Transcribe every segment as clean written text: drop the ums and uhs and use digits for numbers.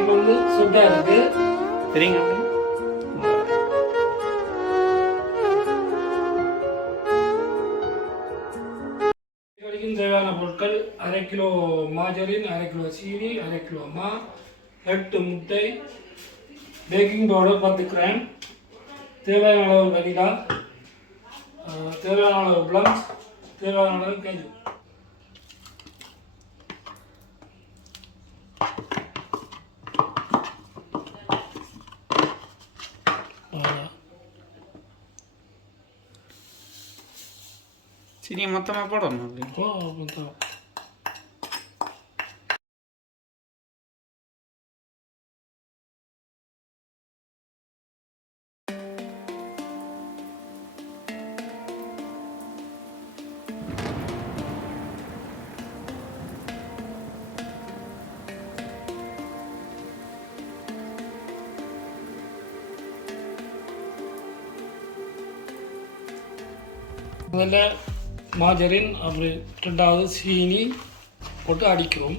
Cake வந்து சூப்பராக இருக்கு. சரிங்க. வரைக்கும் தேவையான பொருட்கள் 1/2 கிலோ மாஜரின், 1/2 கிலோ சீனி, 1/2 கிலோ மா, 8 முட்டை, பேக்கிங் பவுடர் 10 கிராம், தேவையான அளவு வெனிலா, தேவையான அளவு பிளம்ஸ், தேவையான அளவு கேஜு. சரி மொத்தமாக போடணும் அப்படி. மொத்தம் முதல்ல மாஜரின், அப்புறம் ரெண்டாவது சீனி போட்டு அடிக்கிறோம்.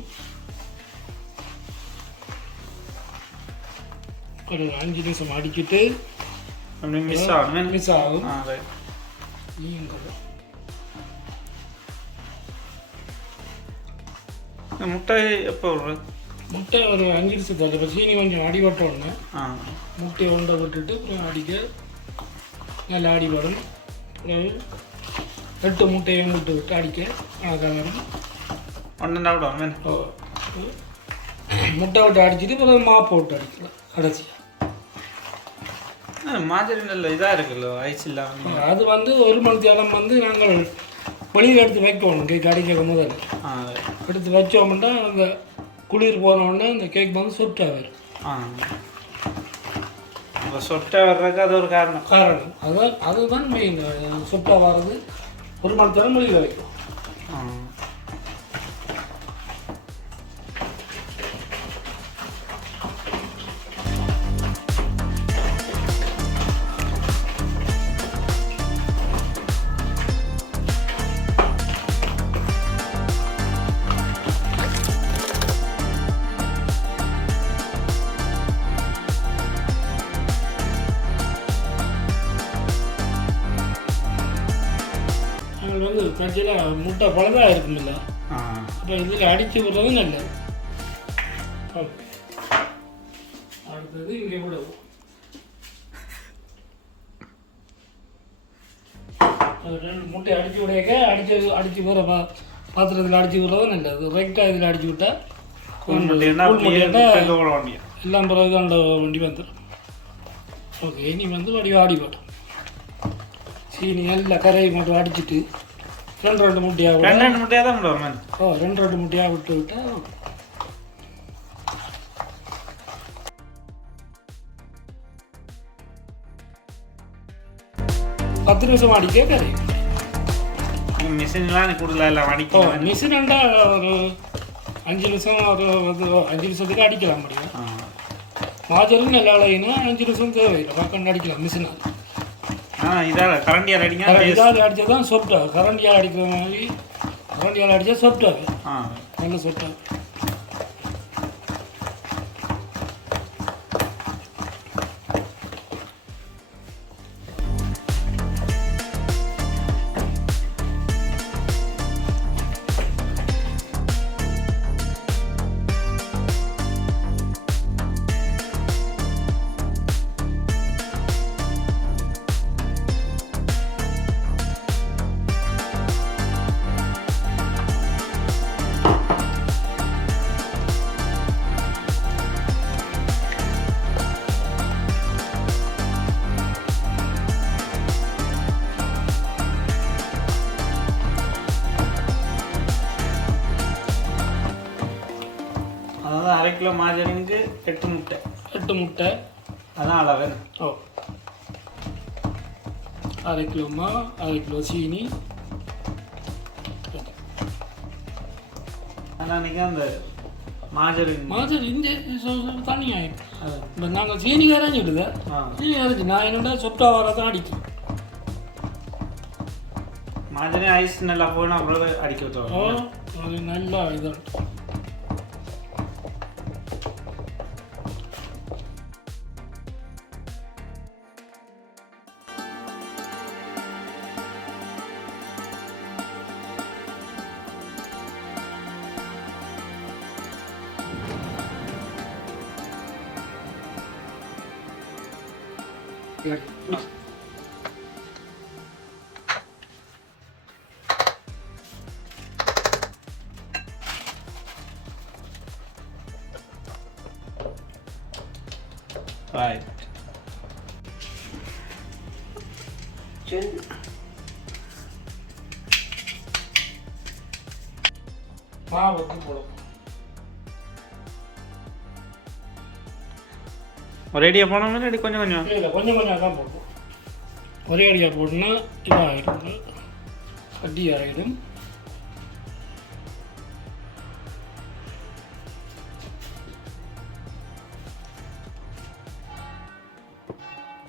ஒரு 5 நிமிஷம் அடிக்கிட்டு மிஸ் ஆகும். முட்டை எப்போ முட்டை ஒரு 5 நிமிஷத்துக்கு இப்போ சீனி கொஞ்சம் அடிபட்டோடனே முட்டையை உண்டை விட்டுட்டு அப்புறம் அடிக்க நல்லா அடிபடும். 8 முட்டையும் விட்டு அடிக்க அழகாக வரும். முட்டை விட்டு அடிச்சுட்டு அப்புறம் மாப்பை விட்டு அடிக்கலாம் கடைசியாக. மாஜரின் இல்லை இதாக இருக்குல்ல ஐஸ் இல்லாமல். அது வந்து 1 மணி நேரம் வந்து நாங்கள் வெளியில் எடுத்து வைக்கணும். கேக் அடிக்க முதல்ல எடுத்து வச்சோம்னா அந்த குளிர் போனோடனே அந்த கேக் வந்து சொட்டாக வரும். சொட்டாக வர்றதுக்கு அது ஒரு காரணம். அதுதான் மெயின். சொட்டாக வர்றது 1 மணி நேரம் வெளியில் வைக்கும். வந்து கட்சியில் முட்டை பழதாக இருக்குமில்ல, அப்போ இதில் அடித்து விடுறது நல்லது. அடுத்தது இங்கே விடுவோம். ரெண்டு முட்டை அடித்து விடையக்க அடித்து போகிற பாத்திரத்தில் அடித்து விடுறது நல்லது. ரைட்டாக இதில் அடித்து விட்டால் எல்லாம் பிறகு அந்த வண்டி வந்துடும். ஓகே, இனி வந்து வடிவாடி போட்டோம். சீனி எல்லாம் கரையை மட்டும் அடிச்சுட்டு 2 முட்டையாக விட 2 முட்டையாக தான் விடுவோம். 2 முட்டையாக விட்டால் 10 நிமிஷம் அடிக்க கரையும். மிஷின்லாம் கூடுதலாக எல்லாம் அடிக்கும். மிஷின் இருந்தால் ஒரு 5 நிமிஷம் ஒரு 5 நிமிஷத்துக்கு அடிக்கலாம் முடியும். மாஜரும் நல்லா அழகினா 5 நிமிஷம் தேவையில்லை, பக்கம் அடிக்கலாம் மிஷினால். இதால் கரண்டியால் அடிங்க. இதால் அடித்தா தான் சொப்டாகும். கரண்டியால் அடிக்கிற மாதிரி கரண்டியால் அடித்தா சொப்டாகும், நல்ல சொப்டாகும். அதாவது 1/2 கிலோ மாஜரினுக்கு 8 முட்டை. 8 முட்டை அதான் அளவு. 1/2 கிலோ மா, 1/2 கிலோ சீனி. ஆனால் அன்றைக்கி அந்த மாஜரின் இந்த தனியாயிடும். இப்போ நாங்கள் சீனி கரைஞ்சி விடுது. சீனி கரைஞ்சி நான் என்னென்னா சொட்டா வரதான் அடிக்கும். மாஜரின் ஐஸ் நல்லா போனால் அப்புறம் அடிக்க விட்டுருவோம். அது நல்லா இதாக Right. மாவு வந்து போடும். ஒரே அடியாக போனோம்னா இல்லை கொஞ்சம் கொஞ்சம்? இல்லை கொஞ்சம் கொஞ்சம் தான் போடுவோம். ஒரே அடியாக போட்டுனா இதாகிடும், கட்டி ஆகிடும்.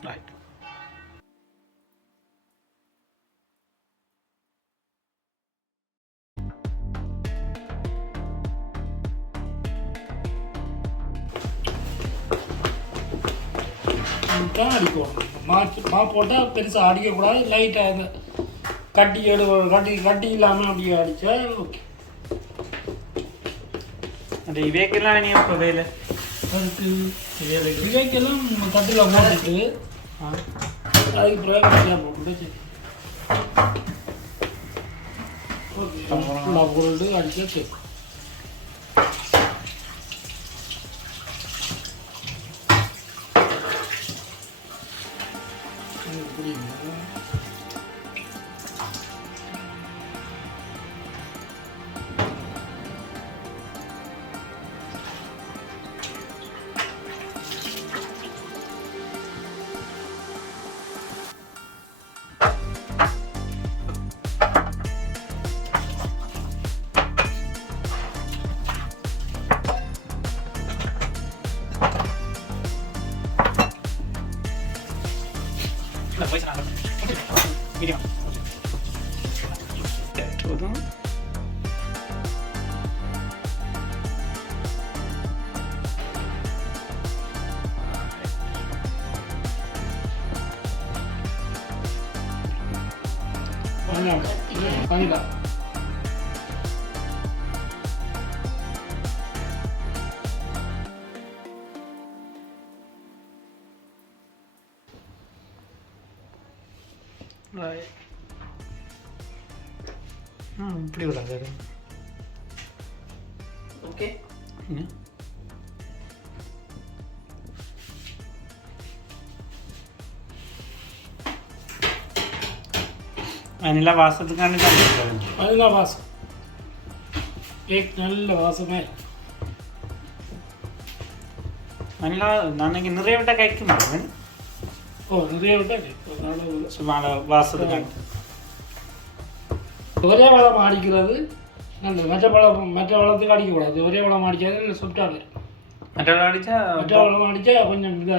ரைட். தான் அடிக்கணும். மா போட்டால் பெருசாக அடிக்கக்கூடாது. லைட்டாக இந்த கட்டி இல்லாமல் அப்படியே அடித்தா ஓகே. அந்த இவைக்கெல்லாம் நீ இப்போ வேலை அதுக்கு இவைக்கெல்லாம் தட்டில் போட்டுட்டு அதுக்கு பிறகு போட்டு சரி ஓகே ஃபுல்லாக போட்டு அடித்தா சரி. பண்ணிடலாம். இப்படி விடாது. ஓகே. அனிலா வாசத்துக்காண்டி தான் இருக்கிறது. அனிலா வாசம் கேக் நல்ல வாசமே. அனிலா நாளைக்கு நிறைய விட்டால் கைக்க மாட்டேன். ஓ நிறைய விட்டால் கேக் சும்மா வாசத்துக்காண்டி ஒரே வளம் அடிக்கிறது நல்லது. மற்ற வளத்துக்கு அடிக்கக்கூடாது. ஒரே வளம் அடிக்காது சொட்டாது. மற்ற வளம் அடித்தா கொஞ்சம் இதை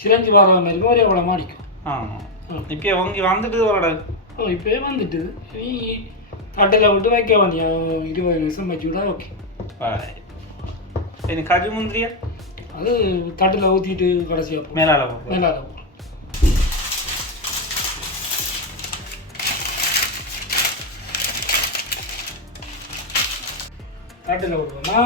சிரஞ்சி வர மாதிரி இருக்கும். ஒரே வளம் அடிக்கும். ஆமாம். இப்போ அவங்க வந்துட்டு ஒரு இப்போயே வந்துட்டு நீ தட்டில் விட்டு வைக்க வேண்டிய 20 நிமிஷம் வச்சு விட்டா ஓகே. எனக்கு காஜு முந்திரியா அது தட்டில் ஊற்றிட்டு கடைசியாக மேலால மேலால தட்டில் விடுவோமா.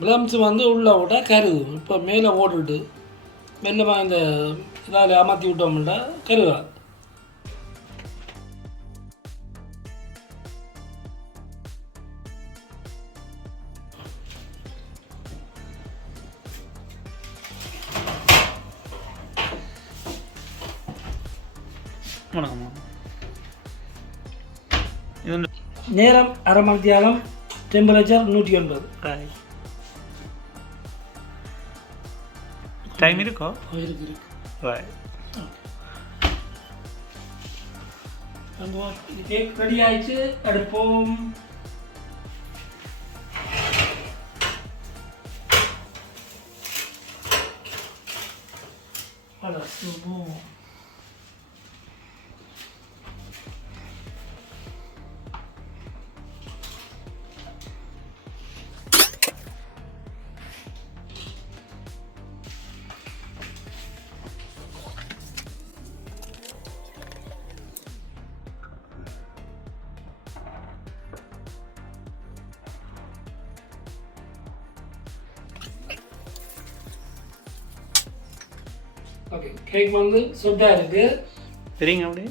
பிளம்ஸ் வந்து உள்ளே விட்டா கருது. இப்போ மேலே ஓட்டுட்டு மெல்லமாக இந்த இதால் அமர்த்தி விட்டோம்னா கருவா. நேரம் அரை மணித்தியாலம். டெம்பரேச்சர் 180. டைம் இருக்கோ? இருக்கு. கேக் ரெடி ஆயிடுச்சு. அடுப்போம். அலசுவோம். ஓகே கேக் வந்து சொட்டாக இருக்குது. சரிங்க அப்படியே